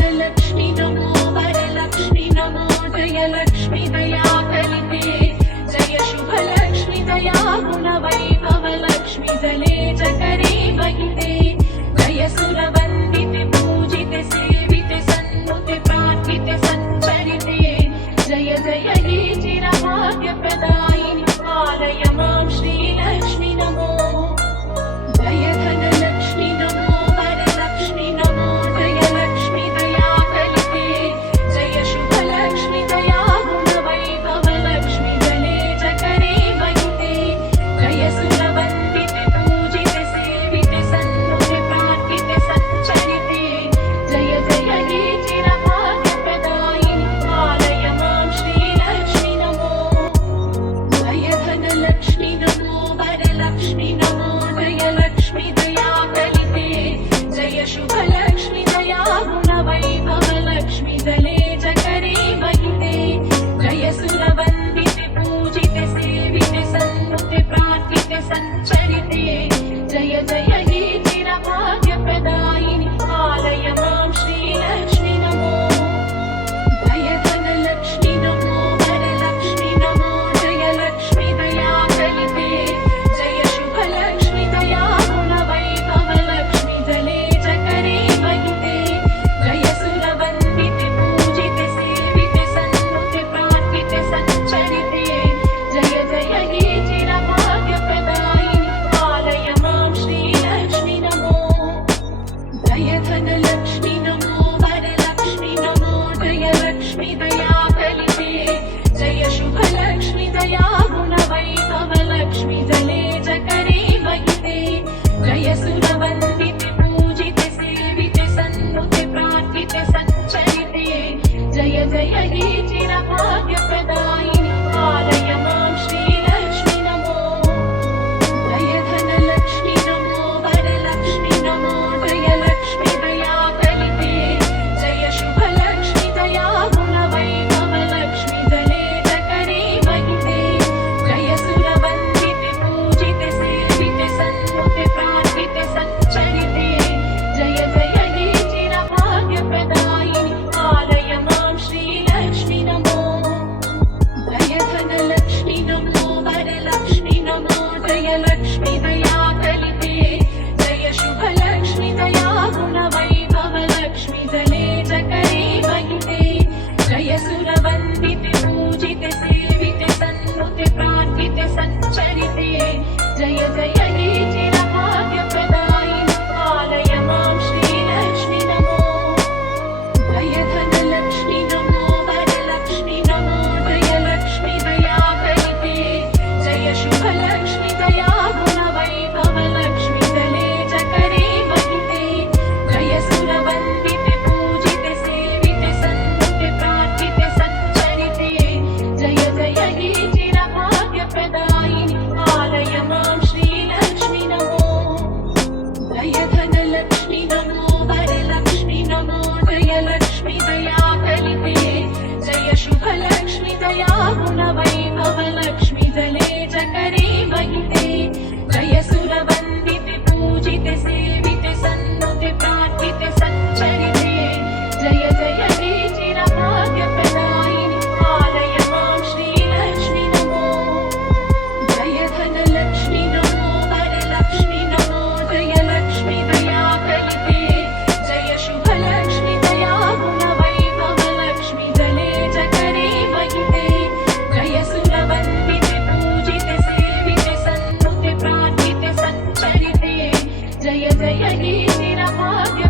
धनलक्ष्मी नमो वरलक्ष्मी नमो जयलक्ष्मी दया कलिते जय शुभलक्ष्मी दया गुणवैभवलक्ष्मी जले जकरे वहिते जय सुरवन्दिते पूजिते सेविते सन्नुते प्रार्थिते सच्चरिते जय जय हे चिरभाग्यप्रदायिनि पालय मां श्रीलक्ष्मी नमो जय धनलक्ष्मी नमो वरलक्ष्मी नमो जयलक्ष्मी दया कलिते जय शुभलक्ष्मी दया गुणवैभवलक्ष्मी जले जकरे वहिते जय सुरवन्दिते पूजिते सेविते सन्नुते प्रार्थिते सच्चरिते जय जय हे चिरभाग्यप्रदायिनि पालय मां श्रीलक्ष्मी नमो जय धनलक्ष्मी नमो वरलक्ष्मी नमो जयलक्ष्मी दया कलिते जय शुभलक्ष्मी दया गुणवैभवलक्ष्मी जले जकरे वहिते जय सुरवन्दिते पूजिते सेविते सन्नुते प्रार्थिते सच्चरिते जय जय हे चिरभाग्यप्रदायिनि पालय मां श्रीलक्ष्मी नमो जय धनलक्ष्मी नमो वरलक्ष्मी नमो जयलक्ष्मी दया कलिते जय शुभलक्ष्मी दया गुणवैभवलक्ष्मी जले जकरे वहिते जय सुरवन्दिते पूजिते सेविते सन्नुते प्रार्थिते सच्चरिते जय जय हे चिरभाग्यप्रदायिनि पालय मां श्रीलक्ष्मी नमो जय धनलक्ष्मी नमो वरलक्ष्मी नमो जयलक्ष्मी दया कलिते जय शुभलक्ष्मी दया गुणवैभवलक्ष्मी जले जकरे वहिते जय सुरवन्दिते पूजिते सेविते सन्नुते प्रार्थिते सच्चरिते जय जय हे चिरभाग्यप्रदायिनि पालय मां श्रीलक्ष्मी नमो जय धनलक्ष्मी नमो वरलक्ष्मी नमो जयलक्ष्मी दया कलिते जय शुभलक्ष्मी दया गुणवैभवलक्ष्मी जले जकरे वहिते जय सुरवन्दिते पूजिते सेविते सन्नुते प्रार्थिते सच्चरिते जय जय हे चिरभाग्यप्रदायिनि पालय मां श्रीलक्ष्मी नमो जय धनलक्ष्मी नमो वरलक्ष्मी नमो जयलक्ष्मी दया कलिते जय शुभलक्ष्मी दया गुणवैभवलक्ष्मी जले जकरे वहिते जय सुरवन्दिते पूजिते सेविते सन्नुते प्रार्थिते सच्चरिते जय जय हे चिरभाग्यप्रदायिनि पालय मां श्रीलक्ष्मी नमो जय धनलक्ष्मी नमो वरलक्ष्मी नमो जयलक्ष्मी दया कलिते जय शुभलक्ष्मी दया गुणवैभवलक्ष्मी जले जकरे वहिते जय सुरवन्दिते पूजिते सेविते सन्नुते प्रार्थिते सच्चरिते जय जय हे चिरभाग्यप्रदायिनि पालय मां श्रीलक्ष्मी नमो जय धनलक्ष्मी नमो वरलक्ष्मी नमो जयलक्ष्मी दया कलिते जय शुभलक्ष्मी दया गुणवैभवलक्ष्मी जले जकरे वहिते जय सुरवन्दिते पूजिते सेविते सन्नुते प्रार्थिते सच्चरिते जय जय हे चिरभाग्यप्रदायिनि पालय मां श्रीलक्ष्मी नमो जय धनलक्ष्मी नमो वरलक्ष्मी नमो जयलक्ष्मी दया कलिते जय शुभलक्ष्मी दया गुणवैभवलक्ष्मी जले जकरे वहिते जय सुरवन्दिते पूजिते सेविते सन्नुते प्रार्थिते सच्चरिते जय जय हे चिरभाग्य